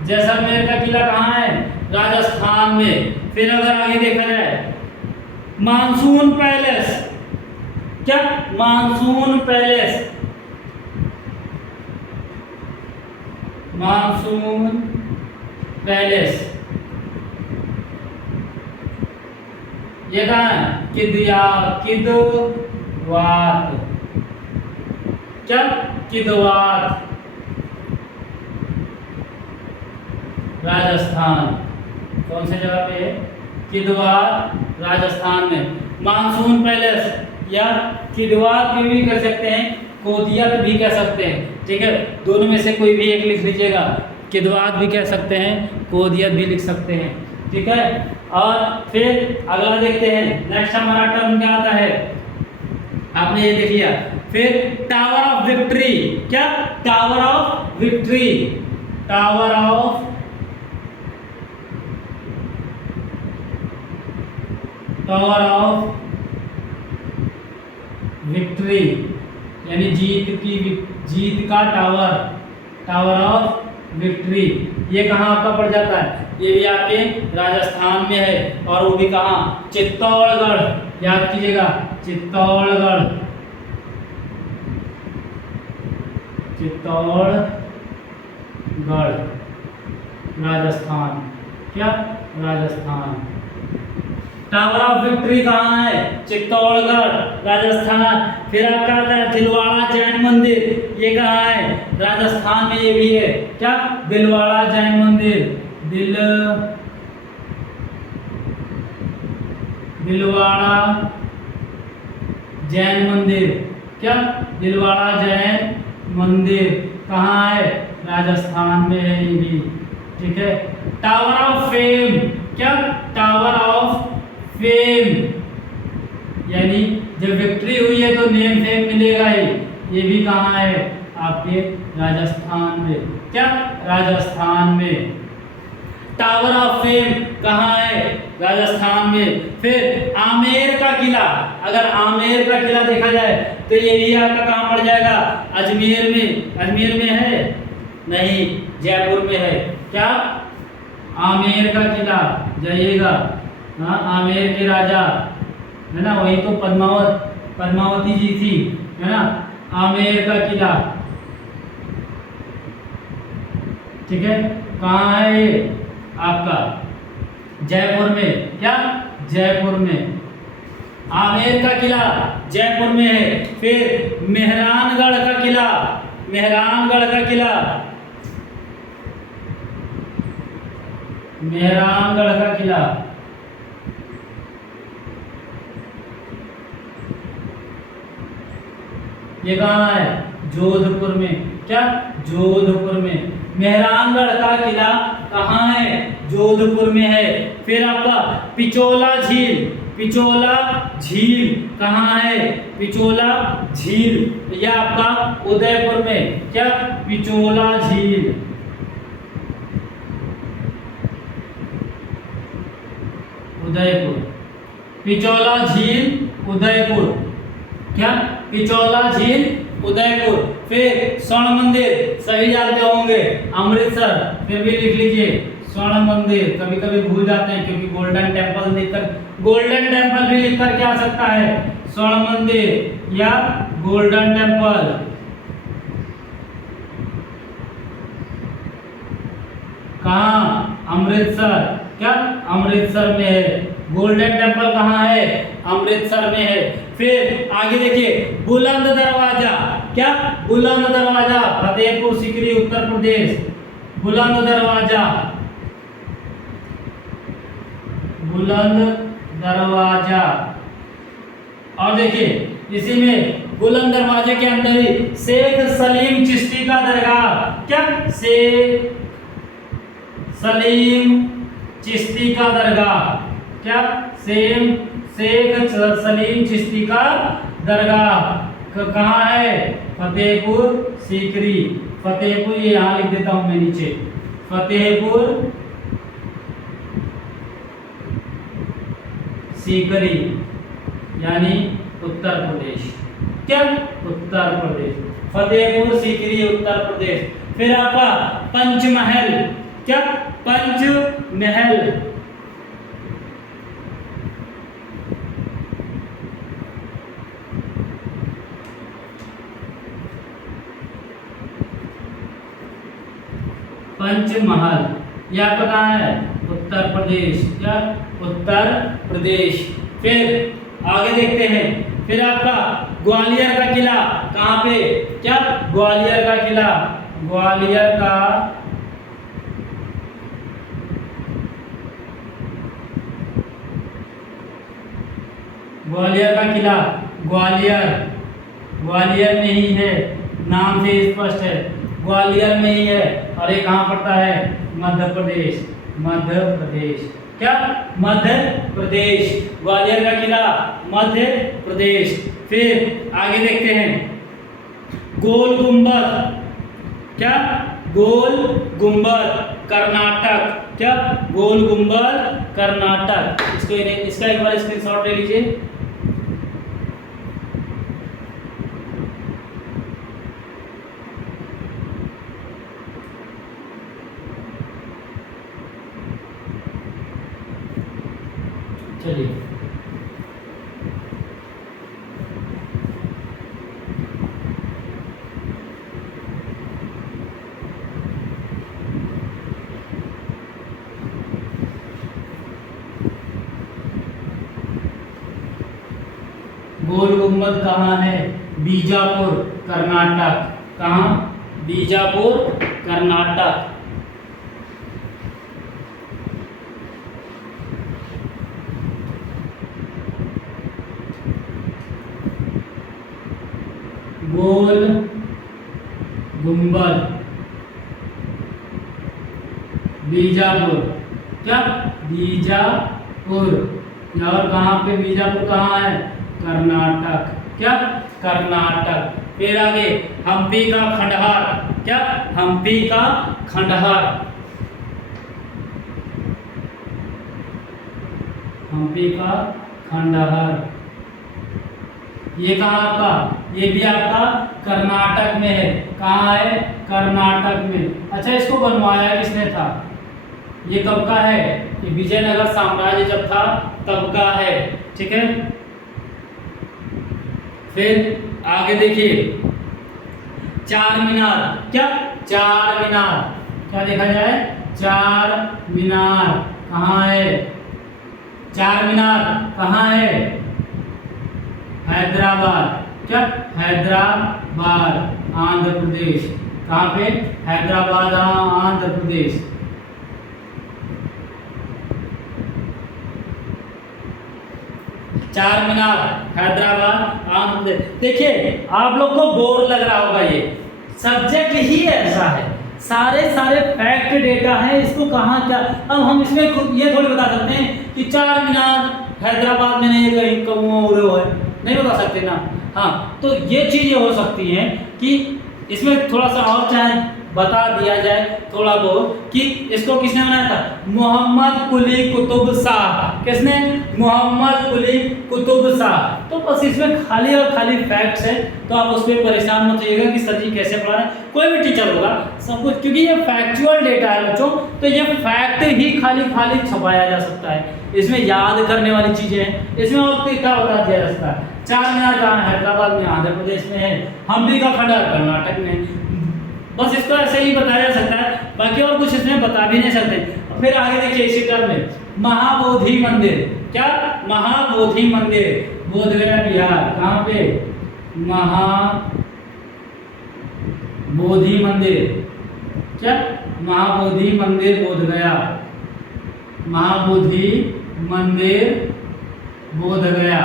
जैसलमेर का किला कहाँ है, राजस्थान में। फिर अगर आगे देखा जाए मानसून पैलेस। क्या, मानसून पैलेस, मानसून पैलेस, ये कहाँ है, किदवात। क्या, किदवात, राजस्थान। कौन से जगह पे है, किदवात, राजस्थान में। मानसून पैलेस या किदवात भी कर सकते हैं, कोदियत भी कह सकते हैं। ठीक है, दोनों में से कोई भी एक लिख लीजिएगा, किदवात भी कह सकते हैं, कोदियत भी लिख सकते हैं। ठीक है, और फिर अगला देखते हैं, नेक्स्ट हमारा टर्म क्या आता है, आपने ये देख लिया। फिर टावर ऑफ विक्ट्री। क्या, tower of victory, tower of tower of victory यानी जीत का टावर, टावर ऑफ विक्ट्री, ये कहाँ आपका पड़ जाता है? ये भी आपके राजस्थान में है, और वो भी कहाँ? चित्तौड़गढ़, याद कीजिएगा, चित्तौड़गढ़, चित्तौड़गढ़ राजस्थान, क्या? राजस्थान। टावर ऑफ विक्ट्री कहाँ है? चित्तौड़गढ़ राजस्थान। फिर आपका आता है दिलवाड़ा जैन मंदिर, ये कहाँ है? राजस्थान में ये भी है, क्या? दिलवाड़ा जैन मंदिर, दिलवाड़ा जैन मंदिर, क्या? दिलवाड़ा जैन मंदिर कहाँ है? राजस्थान में है ये भी, ठीक है। टावर ऑफ फेम, क्या? टावर ऑफ फेम, यानी जब विक्ट्री हुई है तो नेम फेम मिलेगा ही, ये भी कहाँ है? आपके राजस्थान में, क्या? राजस्थान में। टावर ऑफ फेम कहाँ है? राजस्थान में। फिर आमेर का किला, अगर आमेर का किला देखा जाए तो ये भी आपका कहाँ पड़ जाएगा? अजमेर में। अजमेर में है? नहीं, जयपुर में है, क्या? आमेर का किला, जाइएगा, हाँ, आमेर के राजा है ना, वही तो पद्मावती जी थी, है ना, आमेर का किला, ठीक है। कहाँ है ये? आपका जयपुर में, क्या? जयपुर में। आमेर का किला जयपुर में है। फिर मेहरानगढ़ का किला, मेहरानगढ़ का किला, मेहरानगढ़ का किला, ये कहाँ है? जोधपुर में, क्या? जोधपुर में। मेहरानगढ़ का किला कहाँ है? जोधपुर में है। फिर आपका पिचोला झील, पिचोला झील कहाँ है? पिचोला झील, यह आपका उदयपुर में, क्या? पिचोला झील, उदयपुर। पिचोला झील उदयपुर, क्या? पिचोला झील उदयपुर। फिर स्वर्ण मंदिर सभी जानते होंगे, अमृतसर, फिर भी लिख लीजिए स्वर्ण मंदिर, कभी कभी भूल जाते हैं क्योंकि गोल्डन टेम्पल लिखकर, गोल्डन टेम्पल भी लिख कर क्या आ सकता है? स्वर्ण मंदिर या गोल्डन टेम्पल। कहाँ? अमृतसर, क्या? अमृतसर में है। गोल्डन टेम्पल कहाँ है? अमृतसर में है। फिर आगे देखिए, बुलंद दरवाजा, क्या? बुलंद दरवाजा, फतेहपुर सीकरी उत्तर प्रदेश, बुलंद दरवाजा, बुलंद दरवाजा। और देखिए इसी में बुलंद दरवाजे के अंदर ही शेख सलीम चिश्ती का दरगाह, क्या? शेख सलीम चिश्ती का दरगाह, क्या? शेख सलीम चिश्ती का दरगाह कहाँ है? फतेहपुर सीकरी, फतेहपुर, ये यहाँ लिख देता हूं मैं नीचे, फतेहपुर सीकरी यानी उत्तर प्रदेश, क्या? उत्तर प्रदेश, फतेहपुर सीकरी उत्तर प्रदेश। फिर आपका पंचमहल, क्या? पंचमहल, पंचमहल, यह पता है? उत्तर प्रदेश, क्या? उत्तर प्रदेश। फिर आगे देखते हैं, फिर आपका ग्वालियर का किला कहाँ पे? क्या? ग्वालियर का किला, ग्वालियर का किला, ग्वालियर, ग्वालियर में ही है, नाम से स्पष्ट है, ग्वालियर में ही है। और ये कहाँ पड़ता है? मध्य प्रदेश, मध्य प्रदेश, क्या? मध्य प्रदेश, ग्वालियर का किला मध्य प्रदेश। फिर आगे देखते हैं, गोल गुंबद, क्या? गोल गुंबद कर्नाटक, क्या? गोल गुंबद कर्नाटक। इसका एक बार स्क्रीनशॉट ले लीजिए। चलिए, गोल गुम्बद कहाँ है? बीजापुर कर्नाटक। कहाँ? बीजापुर कर्नाटक। गोल गुम्बद बीजापुर। क्या? बीजापुर। और कहाँ पे बीजापुर कहाँ है? कर्नाटक। क्या? कर्नाटक। फिर आगे हम्पी का खंडहर। क्या? हम्पी का खंडहर। हम्पी का खंडहर ये कहाँ आपका? ये भी आपका कर्नाटक में है। कहाँ है? कर्नाटक में। अच्छा, इसको बनवाया किसने था? ये कब का है? ये विजयनगर साम्राज्य जब था तब का है। ठीक है, फिर आगे देखिए, चार मीनार। क्या? चार मीनार। क्या देखा जाए? चार मीनार कहाँ है? चार मीनार कहाँ है? हैदराबाद। क्या? हैदराबाद, आंध्र प्रदेश। कहाँ पे? हैदराबाद, आंध्र प्रदेश। चार मीनार, हैदराबाद, आंध्र प्रदेश। देखिए, आप लोग को बोर लग रहा होगा, ये सब्जेक्ट ही ऐसा है, सारे फैक्ट डेटा है, इसको कहाँ क्या। अब हम इसमें ये थोड़ी बता सकते हैं कि चार मीनार हैदराबाद में नहीं, कहीं कहूँ है, नहीं बता सकते ना। हाँ, तो ये चीजें हो सकती हैं कि इसमें थोड़ा सा और चाहे बता दिया जाए थोड़ा बहुत कि इसको किसने बनाया था? मोहम्मद कुली कुतुब शाह। किसने? मोहम्मद कुली कुतुब शाह। तो बस इसमें खाली और खाली फैक्ट्स है, तो आप उस पर परेशान मत होइएगा कि सर जी कैसे पढ़ा रहे हैं। कोई भी टीचर होगा सब कुछ, क्योंकि ये फैक्चुअल डेटा है बच्चों, तो ये फैक्ट ही खाली छपाया जा सकता है, इसमें याद करने वाली चीजें हैं, इसमें और क्या बता दिया जा सकता है। चार मीनार कहाँ है? हैदराबाद में, आंध्र प्रदेश में है। हम्पी का खंडहर कर्नाटक में। बस इसको ऐसे ही बताया जा सकता है, बाकी और कुछ इसमें बता भी नहीं सकते। फिर आगे देखिए इसी टर्म में महाबोधि मंदिर। क्या? महाबोधि मंदिर, बोधगया बिहार। कहाँ पे? महाबोधि मंदिर। क्या? महाबोधि मंदिर बोधगया। महाबोधि मंदिर बोधगया।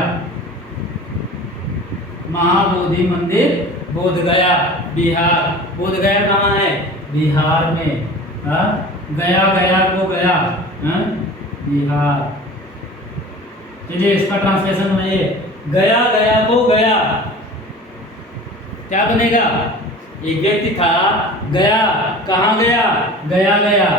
महाबोधि मंदिर बोधगया बिहार। बोधगया कहाँ है? बिहार में। हाँ, गया को गया, हाँ? बिहार। चलिए इसका ट्रांसलेशन बनाइए। गया को गया, क्या बनेगा? एक व्यक्ति था, गया, कहाँ गया? गया,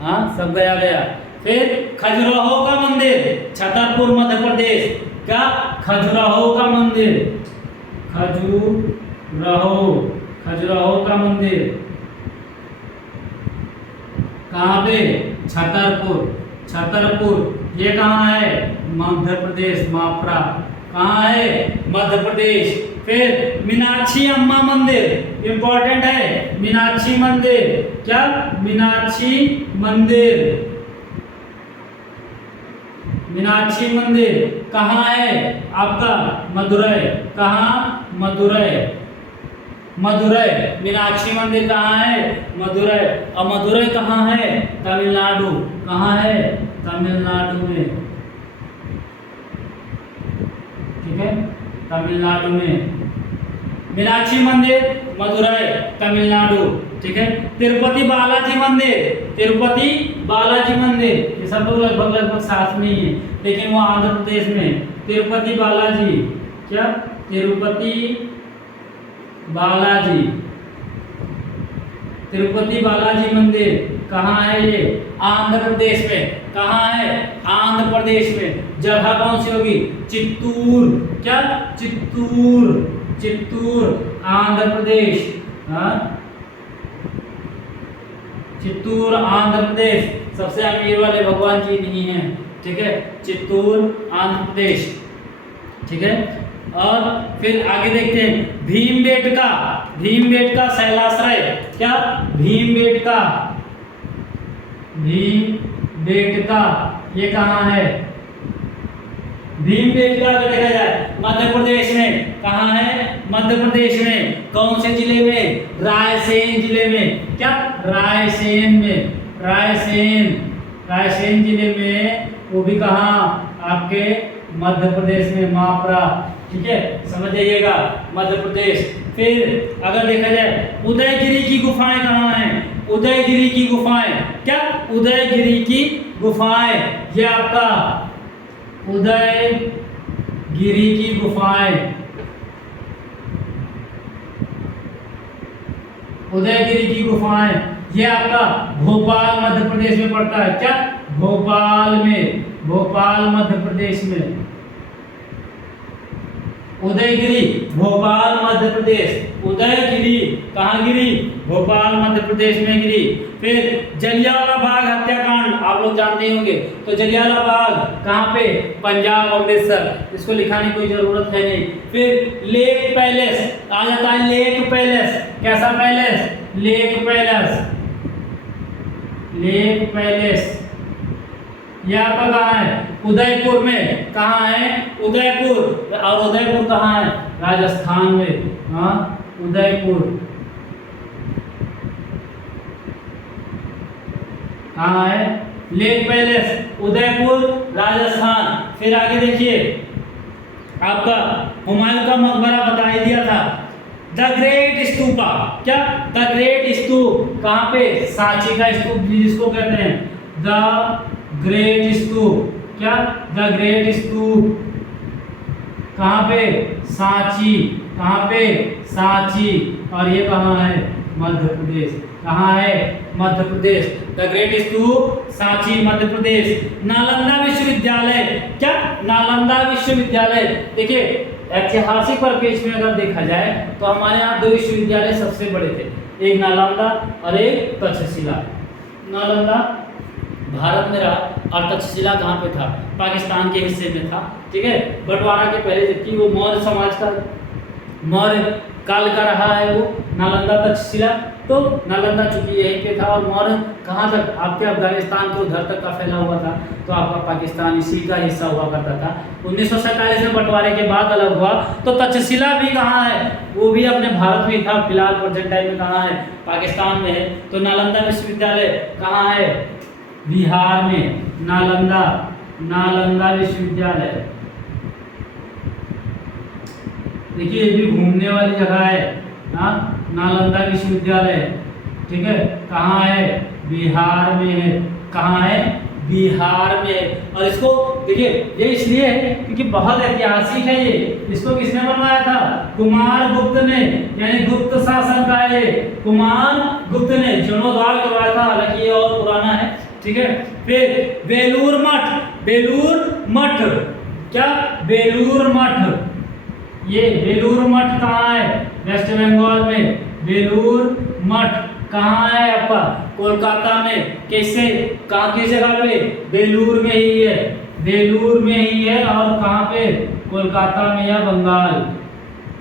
हाँ, सब गया। फिर खजुराहो का मंदिर, छतरपुर मध्य प्रदेश। क्या? खजुराहो का मंदिर, खजुराहो का मंदिर कहाँ पे? छतरपुर। ये कहाँ है? मध्य प्रदेश, मापरा। कहाँ है? मध्य प्रदेश। फिर मीनाक्षी अम्मा मंदिर, इंपॉर्टेंट है, मीनाक्षी मंदिर। क्या? मीनाक्षी मंदिर कहाँ है आपका? मदुरई। कहाँ? मदुरई। मीनाक्षी मंदिर कहाँ है? मदुरई। और मदुरई कहाँ है? तमिलनाडु। कहाँ है? तमिलनाडु में। ठीक है, तमिलनाडु में मीनाक्षी मंदिर, मदुरई, तमिलनाडु। ठीक है, तिरुपति बालाजी मंदिर, ये सब लोग लगभग साथ में ही है, लेकिन वो आंध्र प्रदेश में। तिरुपति बालाजी। क्या? तिरुपति बालाजी तिरुपति बालाजी मंदिर कहाँ है ये? आंध्र प्रदेश में। कहाँ है? आंध्र प्रदेश में। जगह कौन सी होगी? चित्तूर। क्या? चित्तूर। चित्तूर आंध्र प्रदेश। हाँ, चित्तूर आंध्र प्रदेश। सबसे अमीर वाले भगवान जी नहीं है, ठीक है। चित्तूर आंध्र प्रदेश, ठीक है। और फिर आगे देखते हैं भीमबेटका। भीमबेटका शैलाश्रय। क्या? भीमबेटका। भीमबेटका ये कहाँ है? भीमबेटका अगर देखा जाए मध्य प्रदेश में। कहाँ है? मध्य प्रदेश में। कौन से जिले में? रायसेन जिले में। क्या? रायसेन में। रायसेन, रायसेन जिले में। वो भी कहाँ? आपके मध्य प्रदेश में, मापरा, ठीक है, समझ जाइएगा, मध्य प्रदेश। फिर अगर देखा जाए उदयगिरी की गुफाएं कहाँ हैं? उदयगिरी की गुफाएं। क्या? उदयगिरी की गुफाएं, ये आपका उदयगिरी की गुफाएं। उदयगिरी की गुफाएं ये आपका भोपाल मध्य प्रदेश में पड़ता है। क्या? भोपाल में। भोपाल मध्य प्रदेश में। उदयगिरी भोपाल मध्य प्रदेश। उदयगिरी कहाँ गिरी? भोपाल मध्य प्रदेश में गिरी। फिर जलियांवाला बाग हत्याकांड आप लोग जानते ही होंगे। तो जलियांवाला बाग कहाँ पे? पंजाब, अमृतसर। इसको लिखाने की कोई जरूरत है नहीं। फिर लेक पैलेस आ जाता है। लेक पैलेस कैसा palace? Lake palace. Lake palace ये आपका कहाँ है? उदयपुर में। कहाँ है? उदयपुर। और उदयपुर कहाँ है? राजस्थान में। हाँ, उदयपुर कहाँ है? Lake palace Udaipur, Rajasthan. फिर आगे देखिए आपका हुमायूं का मकबरा बता ही दिया था। The great stupa. क्या? द ग्रेट स्तूप कहाँ पे? सांची का स्तूप जिसको कहते हैं, द ग्रेट स्तूप। क्या? द ग्रेट स्तूप कहाँ पे? सांची। कहाँ पे? सांची। और ये कहाँ है? मध्य प्रदेश। कहाँ है? मध्य प्रदेश। द ग्रेट स्तूप सांची, मध्य प्रदेश। नालंदा विश्वविद्यालय। क्या? नालंदा विश्वविद्यालय। देखिए ऐतिहासिक परिपेक्ष में अगर देखा जाए तो हमारे यहाँ दो विश्वविद्यालय सबसे बड़े थे, एक नालंदा और एक तक्षशिला। नालंदा भारत में रहा और तक्षशिला कहाँ पे था? पाकिस्तान के हिस्से में था, ठीक है। बंटवारा के पहले जबकि वो मौर्य समाज का, मौर्य काल का रहा है वो नालंदा तक्षशिला। तो नालंदा चूंकि यहीं पे था और मौर्य कहाँ तक? आपके अफगानिस्तान के उधर तक का फैला हुआ था, तो आपका पाकिस्तान इसी का हिस्सा हुआ करता था। 1947 में बंटवारे के बाद अलग हुआ। तो तक्षशिला भी कहाँ है? वो भी अपने भारत में था, फिलहाल प्रेजेंट टाइम में कहाँ है? पाकिस्तान में है। तो नालंदा विश्वविद्यालय कहाँ है? बिहार में। नालंदा, नालंदा विश्वविद्यालय। देखिए ये भी घूमने वाली जगह है। हाँ, नालंदा विश्वविद्यालय, ठीक है। कहाँ है? बिहार में है। कहाँ है? बिहार में है। और इसको देखिए ये इसलिए है क्योंकि बहुत ऐतिहासिक है ये। इसको किसने बनवाया था? कुमार गुप्त ने, यानी गुप्त शासन का ये कुमार गुप्त ने जीर्णोद्धार करवाया था। हालांकि ये और पुराना है, ठीक है। फिर बेलूर मठ। बेलूर मठ। क्या? बेलूर मठ। ये बेलूर मठ कहाँ है? वेस्ट बंगाल में। बेलूर मठ कहाँ है आपका? कोलकाता में। कैसे? कहाँ की जगह पे? बेलूर में ही है। बेलूर में ही है। और कहाँ पे? कोलकाता में या बंगाल।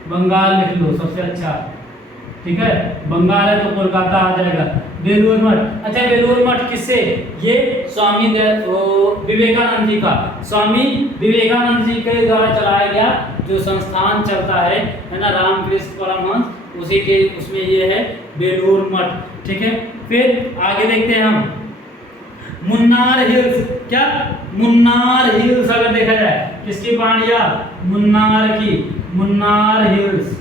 बंगाल लिख लो सबसे अच्छा, ठीक है। बंगाल है तो कोलकाता आ जाएगा। बेलूर मठ। अच्छा बेलूर मठ किससे? ये स्वामी विवेकानंद जी का, स्वामी विवेकानंद जी के द्वारा चलाया गया जो संस्थान चलता है ना, रामकृष्ण परमहंस, उसी के उसमें ये है बेलूर मठ, ठीक है। फिर आगे देखते हैं हम मुन्नार हिल्स। क्या? मुन्नार हिल्स अगर देखा जाए किसकी पहाड़ियां? मुन्नार की। मुन्नार हिल्स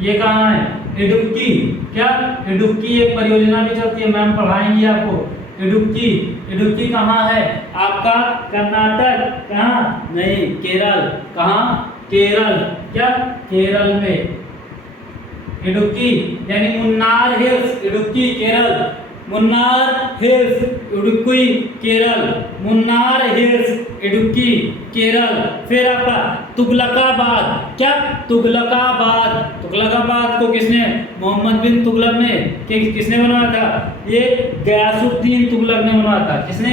ये कहाँ है? इडुक्की। क्या? इडुक्की एक परियोजना भी चलती है, मैम पढ़ाएंगी आपको। इडुक्की। इडुक्की कहाँ है? आपका कर्नाटक। कहाँ? नहीं, केरल। कहाँ? केरल। क्या? केरल में इडुक्की यानी Munnar hills, Idukki Kerala, Munnar hills Idukki Kerala, Munnar hills Idukki Kerala. फिर आपका तुगलकाबाद, क्या तुगलकाबाद, तुगलकाबाद को किसने, मोहम्मद बिन तुगलक ने, किसने बनवाया था, ये गयासुद्दीन तुगलक ने बनवाया था। किसने,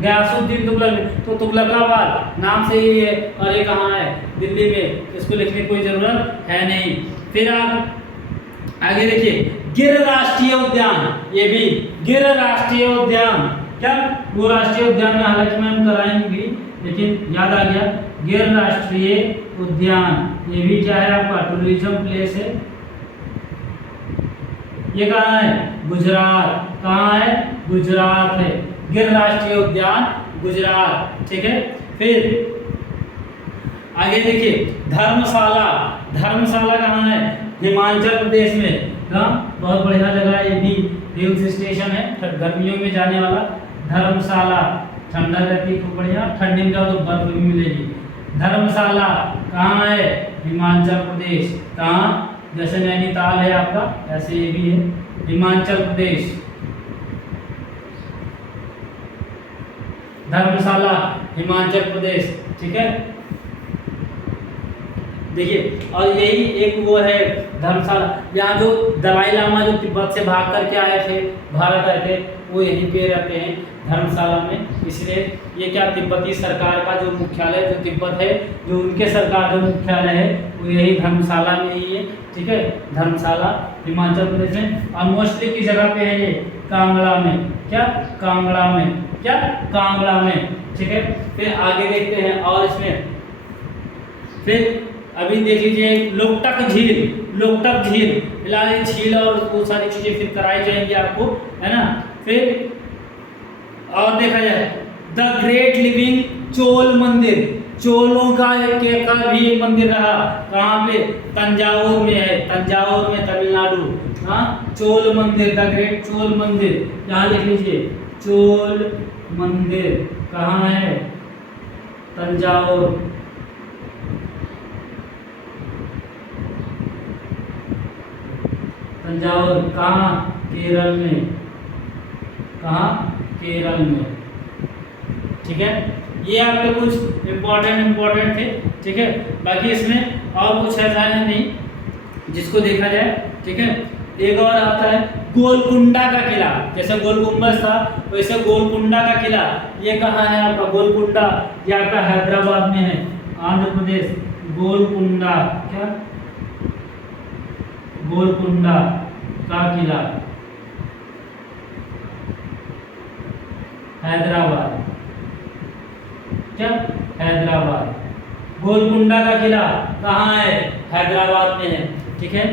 गयासुद्दीन तुगलक ने। तो तुगलकाबाद नाम से ही है और ये कहाँ है, दिल्ली में, इसको लिखने की कोई जरूरत है नहीं। फिर आप आगे देखिए गिर राष्ट्रीय उद्यान, ये भी गिर राष्ट्रीय उद्यान, क्या वो राष्ट्रीय उद्यान में हालांकि मैं कराएंगे लेकिन याद आ गया, गिर राष्ट्रीय उद्यान ये भी क्या है आपका टूरिज्म प्लेस है। ये कहाँ है, गुजरात, कहाँ है, गुजरात है, गिर राष्ट्रीय उद्यान गुजरात, ठीक है। फिर आगे देखिए धर्मशाला, धर्मशाला कहाँ है, हिमाचल प्रदेश में, कहाँ, बहुत बढ़िया जगह है, ये भी हिल स्टेशन है, गर्मियों में जाने वाला। धर्मशाला ठंडा रहती है खूब बढ़िया, ठंडी में जाओ तो बर्फ भी मिलेगी। धर्मशाला कहाँ है, हिमाचल प्रदेश, कहाँ, जैसे नैनीताल है आपका ऐसे ये भी है हिमाचल प्रदेश। धर्मशाला हिमाचल प्रदेश, ठीक है। देखिए और यही एक वो है धर्मशाला, यहाँ जो दलाई लामा जो तिब्बत से भाग करके आए थे, भारत आए थे, वो यहीं पे रहते हैं धर्मशाला में। इसलिए ये क्या तिब्बती सरकार का जो मुख्यालय जो तिब्बत है, जो उनके सरकार जो मुख्यालय है वो यही धर्मशाला में ही है, ठीक है। धर्मशाला हिमाचल प्रदेश में और मोस्टली की जगह पे है ये कांगड़ा में, क्या कांगड़ा में, क्या कांगड़ा में, ठीक है। फिर आगे देखते हैं और इसमें फिर अभी देख लीजिए लोकटक झील, लोकटक झील, फिलहाल ये झील और वो सारी चीजें फिर कराई जाएंगी आपको, है ना। फिर और देखा जाए द ग्रेट लिविंग चोल मंदिर, चोलों का भी एक मंदिर रहा, कहाँ पे, तंजावुर में है, तंजावुर में तमिलनाडु, हाँ, चोल मंदिर, द ग्रेट चोल मंदिर, यहाँ देख लीजिए चोल मंदिर कहाँ है, तंजावुर, तंजावुर कहाँ, केरल में, कहाँ, केरल में, ठीक है। ये आपके कुछ इम्पोर्टेंट थे, ठीक है। बाकी इसमें और कुछ ऐसा है नहीं जिसको देखा जाए, ठीक है। एक और आता है गोलकुंडा का किला, जैसे गोल गुम्बद था वैसे गोलकुंडा का किला, ये कहाँ है आपका गोलकुंडा, ये आपका हैदराबाद में है, आंध्र प्रदेश। गोलकुंडा, क्या, गोलकुंडा का किला हैदराबाद, क्या, हैदराबाद। गोलकुंडा का किला कहाँ है, हैदराबाद में है, ठीक है।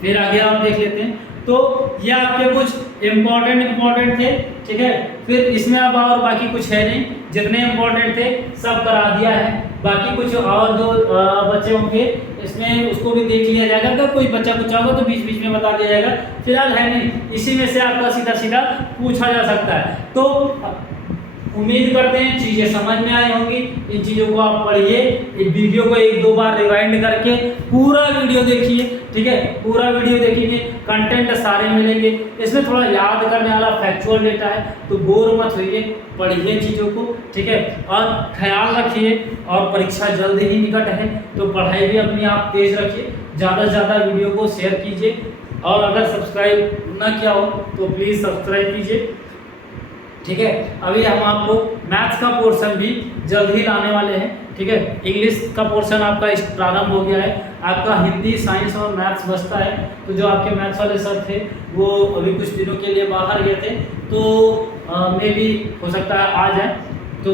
फिर आगे आप देख लेते हैं, तो ये आपके कुछ इम्पोर्टेंट थे, ठीक है। फिर इसमें अब और बाकी कुछ है नहीं, जितने इम्पोर्टेंट थे सब करा दिया है। बाकी कुछ और जो बच्चे होंगे इसमें उसको भी देख लिया जाएगा, अगर कोई बच्चा कुछ होगा तो बीच बीच में बता दिया जाएगा, फिलहाल है नहीं, इसी में से आपका सीधा सीधा पूछा जा सकता है। तो उम्मीद करते हैं चीज़ें समझ में आई होंगी, इन चीज़ों को आप पढ़िए, इस वीडियो को एक दो बार रिवाइंड करके पूरा वीडियो देखिए, ठीक है। पूरा वीडियो देखेंगे, कंटेंट सारे मिलेंगे, इसमें थोड़ा याद करने वाला फैक्चुअल डेटा है, तो बोर मत होइए, पढ़िए चीज़ों को, ठीक है। और ख्याल रखिए, और परीक्षा जल्द ही निकट है तो पढ़ाई भी अपनी आप तेज रखिए, ज़्यादा से ज़्यादा वीडियो को शेयर कीजिए, और अगर सब्सक्राइब ना किया हो तो प्लीज़ सब्सक्राइब कीजिए, ठीक है। अभी हम आपको मैथ्स का पोर्शन भी जल्द ही लाने वाले हैं, ठीक है। इंग्लिश का पोर्शन आपका प्रारंभ हो गया है, आपका हिंदी, साइंस और मैथ्स बचता है। तो जो आपके मैथ्स वाले सर थे वो अभी कुछ दिनों के लिए बाहर गए थे, तो मे भी हो सकता है आ जाए, तो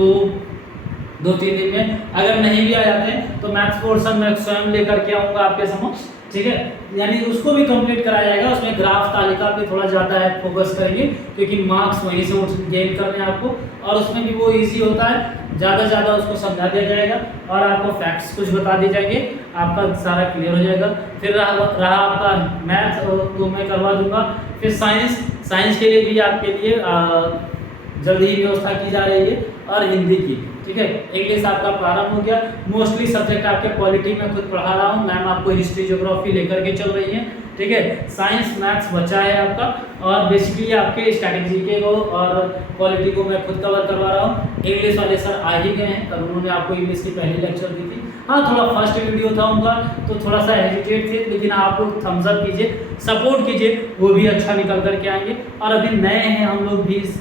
2-3 दिन में। अगर नहीं भी आ जाते हैं तो मैथ्स पोर्शन मैं स्वयं लेकर के आऊँगा आपके समक्ष, ठीक है। यानी उसको भी कंप्लीट कराया जाएगा, उसमें ग्राफ तालिका पे थोड़ा ज़्यादा है फोकस करेंगे, क्योंकि मार्क्स वहीं से गेन करने हैं आपको, और उसमें भी वो इजी होता है, ज़्यादा से ज़्यादा उसको समझा दिया जाएगा और आपको फैक्ट्स कुछ बता दिए जाएंगे, आपका सारा क्लियर हो जाएगा। फिर रहा आपका मैथ्स तो मैं करवा दूंगा। फिर साइंस के लिए भी आपके लिए जल्दी ही व्यवस्था की जा रही है, और हिंदी की, ठीक है। इंग्लिश आपका प्रारंभ हो गया, मोस्टली सब्जेक्ट आपके पॉलिटी में खुद पढ़ा रहा हूँ, मैम आपको हिस्ट्री ज्योग्राफी लेकर के चल रही है, ठीक है। साइंस मैथ्स बचा है आपका, और बेसिकली आपके स्टैटिक जीके को और क्वालिटी को मैं खुद कवर करवा रहा हूँ। इंग्लिश वाले सर आ ही गए हैं, कल उन्होंने आपको इंग्लिश की पहली लेक्चर दी थी। हाँ, थोड़ा फर्स्ट वीडियो था उनका तो थोड़ा सा हेजिटेट थे, लेकिन आप लोग थम्स अप कीजिए, सपोर्ट कीजिए, वो भी अच्छा निकल करके आएंगे। और अभी नए हैं हम लोग भी इस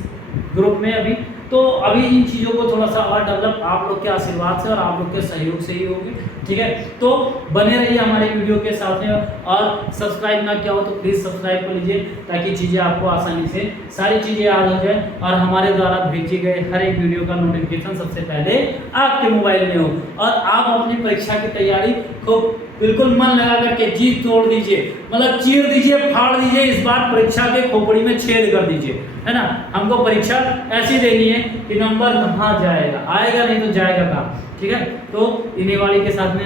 ग्रुप में अभी, तो अभी इन चीज़ों को थोड़ा सा और डेवलप आप लोग के आशीर्वाद से और आप लोग के सहयोग से ही होगी, ठीक है। तो बने रहिए हमारे वीडियो के साथ में, और सब्सक्राइब ना किया हो तो प्लीज़ सब्सक्राइब कर लीजिए, ताकि चीज़ें आपको आसानी से सारी चीज़ें याद हो जाए और हमारे द्वारा भेजे गए हर एक वीडियो का नोटिफिकेशन सबसे पहले आपके मोबाइल में हो। और आप अपनी परीक्षा की तैयारी को बिल्कुल मन लगा करके जी तोड़ दीजिए, मतलब चीर दीजिए, फाड़ दीजिए, इस बार परीक्षा के खोपड़ी में छेद कर दीजिए, है ना। हमको परीक्षा ऐसी देनी है कि नंबर कहाँ जाएगा, आएगा नहीं तो जाएगा कहाँ, ठीक है। तो इन्हीं वाली के साथ में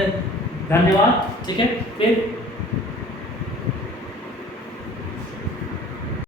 धन्यवाद, ठीक है। फिर